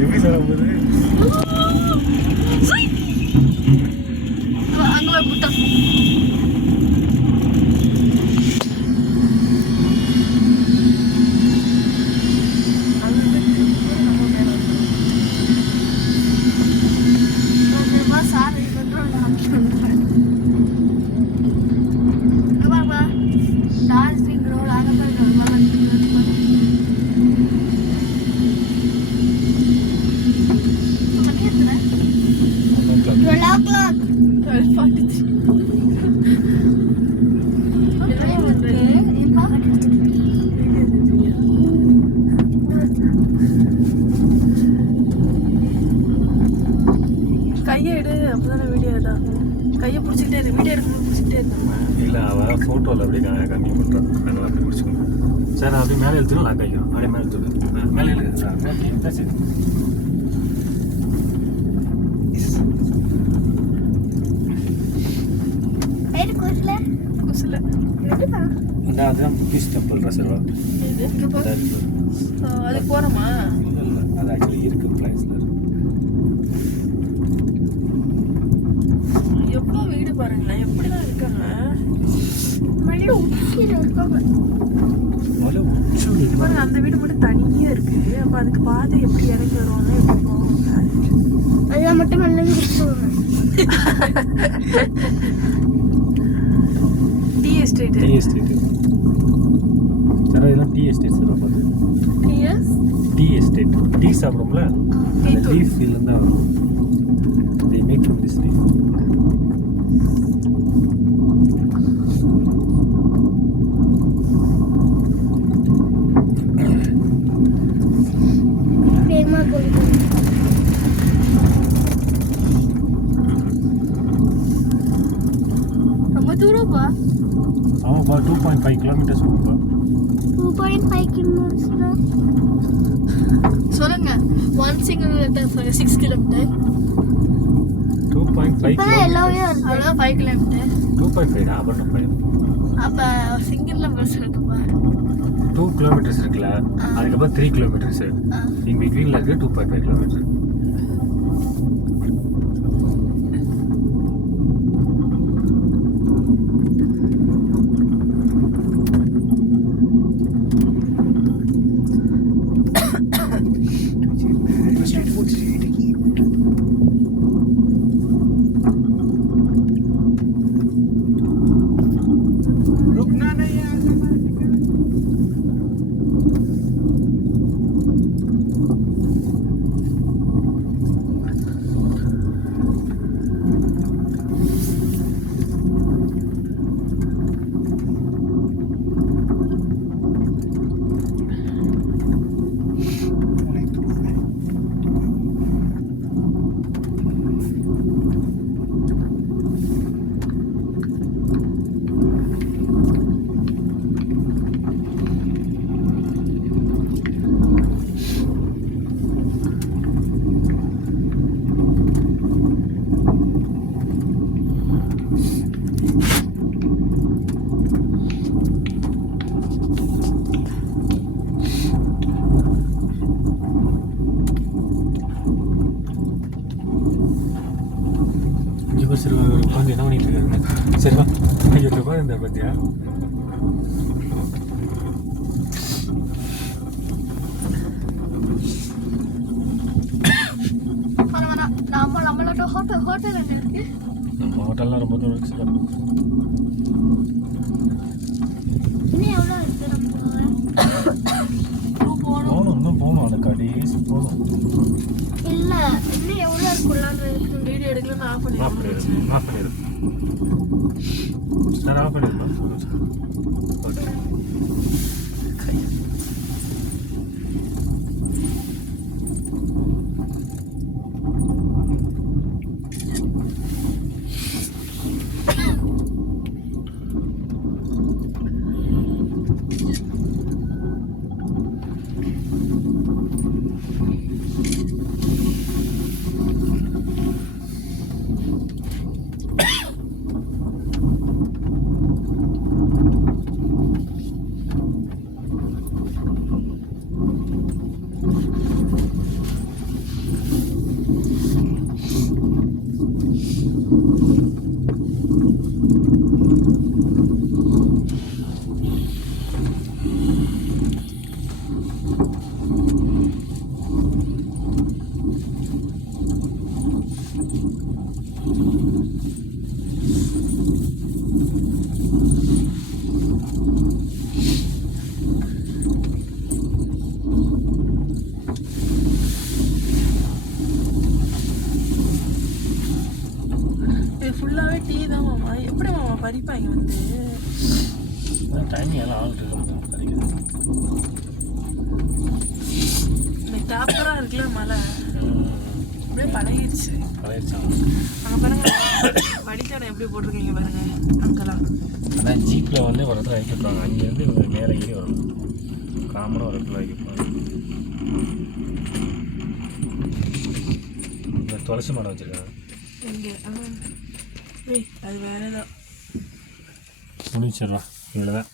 எப்படி சார் போகுது அங்கே புத்தம் கையை பிடிச்சிக்கிட்டே இருக்கு வீடியோ எடுக்கும்போது பிடிச்சிக்கிட்டே இருக்கா இல்லை அவள் ஃபோட்டோவில் அப்படி கம்மி பண்ணுறான் அதனால் அப்படி பிடிச்சிக்கணும் சார் நான் அப்படியே மேலே எழுத்துடும் லாக் ஆகிக்கும் அப்படியே மேலே எழுத்துடு மேலே எழுது சார் சரி இந்த அதுதான் புத்திஸ்ட் டெம்பிள் ரெசர்வா அது போகிறோமா அது ஆக்சுவலி இருக்கு பிளேஸில் எவ்வளோ வீடு பாருங்களேன் எப்படிதான் இருக்காங்க பாருங்க அந்த வீடு மட்டும் தனியாக இருக்கு அப்போ அதுக்கு பாதை எப்படி இறங்கி வருவாங்க எப்படி போவாங்க அதான் மட்டும் டீ எஸ்டேட் சார் இதெல்லாம் டீ எஸ்டேட் சார் பார்த்து டீ எஸ்டேட் டீ சாப்பிடும்ல அந்த லீஃப் ஃபீல் தான் வரும் they make from this leaf ரொம்ப தூரம்ப்பா ஆமாப்பா 2.5 கிலோமீட்டர்ஸ் போகும்பா 2.5 kilometers சொல்லுங்க 1 6 கிலோமீட்டர் 2.5 kilometers அவ்வளோ 5 கிலோமீட்டர் 2.5 அப்புறம் 5 அப்போ சிங்கிளில் பஸ் இருக்குப்பா 2 கிலோமீட்டர்ஸ் இருக்குல்ல அதுக்கப்புறம் 3 கிலோமீட்டர்ஸ் இன் பிட்வீனில் இருக்குது 2.5 கிலோமீட்டர் சரி உட்காந்து என்ன பண்ணிட்டு இருக்காங்க சரிவா ஐயோ உட்காந்து இந்த பத்தியா நம்மளோட ஹோட்டல் என்ன இருக்கு நம்ம ஹோட்டல்லாம் ரொம்ப தூரம் இருக்கு சார் இன்னும் எவ்வளோ இருக்கு போகணும் இன்னும் போகணும் அந்த கடைசி போகணும் இல்லை இன்னும் எவ்வளோ இருக்கும்லான்னு வீடியோ எடுக்கல நான் ஆஃப் பண்ணிடு சார் ஆஃப் பண்ணிடுமா ஓகே டைமிங் எல்லாம் ஆள் இருக்கு கிடைக்குது. இந்த கேப்பரா இருக்குல்ல மலை அப்படியே பழகிடுச்சு. அங்கே பாருங்க வடிக்கான எப்படி போட்டிருக்கீங்க பாருங்க அங்கெல்லாம். அதான் ஜீப்பில் வந்து ஒரு இடத்துல வைக்கிப்பாங்க, அங்கேருந்து இவங்க மேலே ஏறி வரணும். காமனாக ஒரு இடத்துல வைக்கிப்பாங்க. இந்த துளசி மரம் வச்சுருக்காங்க இங்கே. அது வேற தான் முடிச்சிடலாம். இவ்வளோ தான்.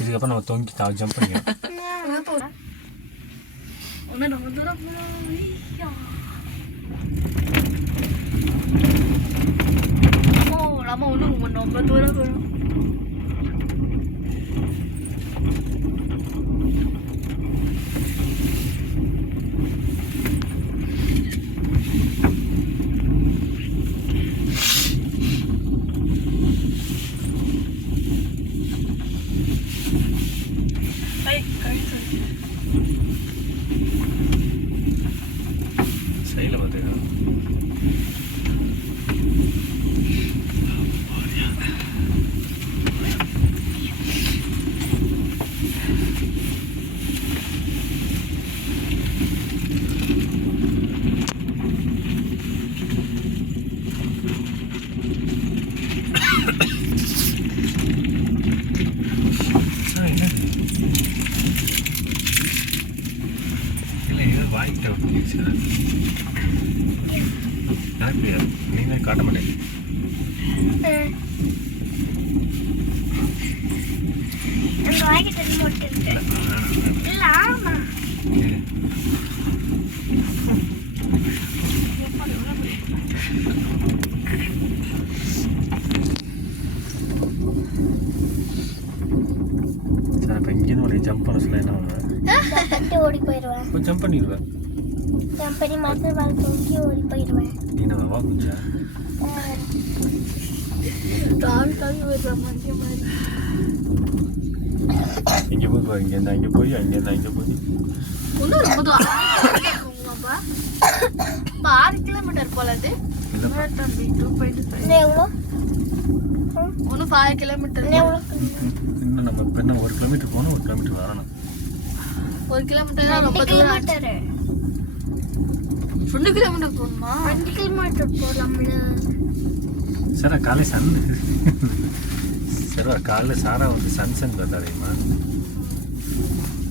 இதுக்கப்புறம் நம்ம தொங்கி ஜம்ப் பண்ணிக்கலாம். நம்ம தூரம் நம்ம ஒன்றும் ரொம்ப தூரம் போகணும். சைடில் பார்த்துக்கலாம். நீங்கள் காட்ட மாட்டேன். சார் இப்போ இங்கேருந்து ஒரு ஜம்ப் பண்ண சொல்ல என்ன பண்ணுவேன்? ஓடி போயிடுவேன். இப்போ ஜம்ப் பண்ணிடுவேன். ஜம்ப் பண்ணி மாத்திர வாழ் தூக்கி ஓடி போயிடுவேன். நீ நம்ம வா குஞ்சா இங்கே போய் பாரு. இங்கேருந்து அங்கே போய் அங்கேருந்து அங்கே போய் இன்னும் ரொம்ப தூரம் 6 கிலோமீட்டர் போல அது. தம்பி 2.5 எவ்வளோ? ஒன்றும் 5 கிலோமீட்டர். இன்னும் நம்ம இப்போ என்ன 1 கிலோமீட்டர் போகணும், 1 கிலோமீட்டர் வரணும். 1 கிலோமீட்டர் தான் ரொம்ப தூரம். 2 கிலோமீட்டர் போகணுமா? 2 கிலோமீட்டர் போகலாம்ல. சார் காலையில் சன் சார் காலையில் சாரா வந்து சன்சன் பார்த்தா தெரியுமா?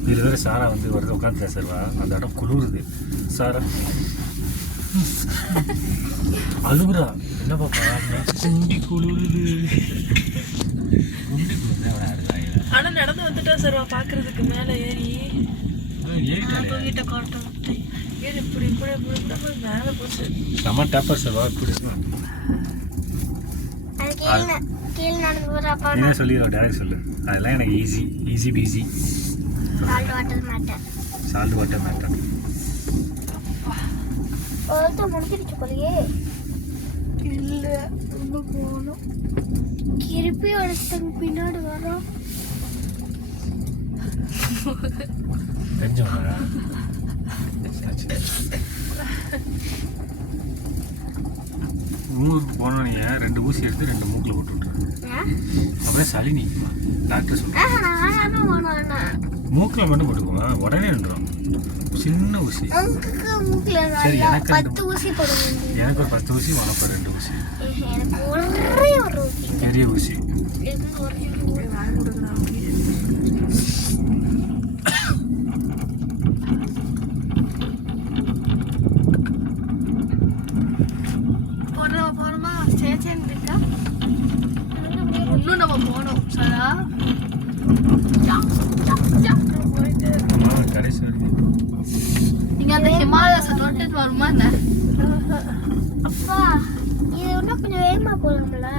இதில் வேறு சாரா வந்து ஒரு உட்காந்துட்டா சார்வா, அந்த இடம் குளிருது. சாரா அழுகுறா. என்ன பாப்பா குண்டி குளிருது. குண்டி குளிர்ந்து அவனை அழுதாங்க. ஆனால் நடந்து வந்துட்டா சார் பார்க்கறதுக்கு மேலே ஏறி வீட்டை காட்டணும். ஏறி இப்படி இப்படி இப்படி இப்படி மேலே போச்சு. செம்ம டேப்பர் சார்வா பிடிச்சிடும். கீழே நடந்து போகிறப்ப என்ன சொல்லிடுவோம், டேரக்ட் சொல்லு. அதெல்லாம் எனக்கு easy peasy. Salt water matter. Salt water matter. ஒருத்தர் முடிஞ்சிருச்சு போலையே. இல்லை ரொம்ப போகணும். திருப்பி ஒருத்தங்க பின்னாடி வரோம். தெரிஞ்சவங்க ஊருக்கு போனோன்னே 2 ஊசி எடுத்து 2 மூக்கில் போட்டு விட்ருவேன். அப்படியே சளி நீக்குமா டாக்டர் சொல்கிறேன். மூக்கில் மட்டும் போட்டுக்குமா உடனே நின்றுடும். சின்ன ஊசி. சரி எனக்கு 10 ஊசி போடுவேன். எனக்கு ஒரு 10 ஊசி, உனக்கு 2 ஊசி. எனக்கு ஒரே ஒரு ஊசி. பெரிய ஊசி. வாங்கி கொடுக்குறான். போறோமா? சேச்சேன்னு இருக்கா? இன்னும் நம்ம போனோம் சாரா. கடைசி வரைக்கும் நீங்க அந்த ஹிமாலயஸ் தொட்டுட்டு வருமா என்ன? அப்பா இது இன்னும் கொஞ்சம் வேகமா போகலாம்ல.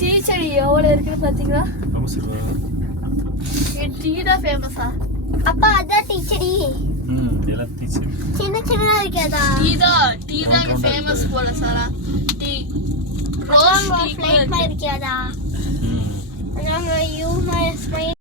டீ செடி எவ்வளோ இருக்குன்னு பார்த்தீங்களா? ரொம்ப சொல்லுவா. டீ தான் ஃபேமஸா? அப்பா அதான் டீ செடி. எல்லாம் தீச்சு சின்னதா இருக்காதா? டீ தான் இங்க ஃபேமஸ் போல சாரா. டீ ரோஸ் டீ ஃப்ளைட் மாதிரி இருக்காதா? அங்க யூ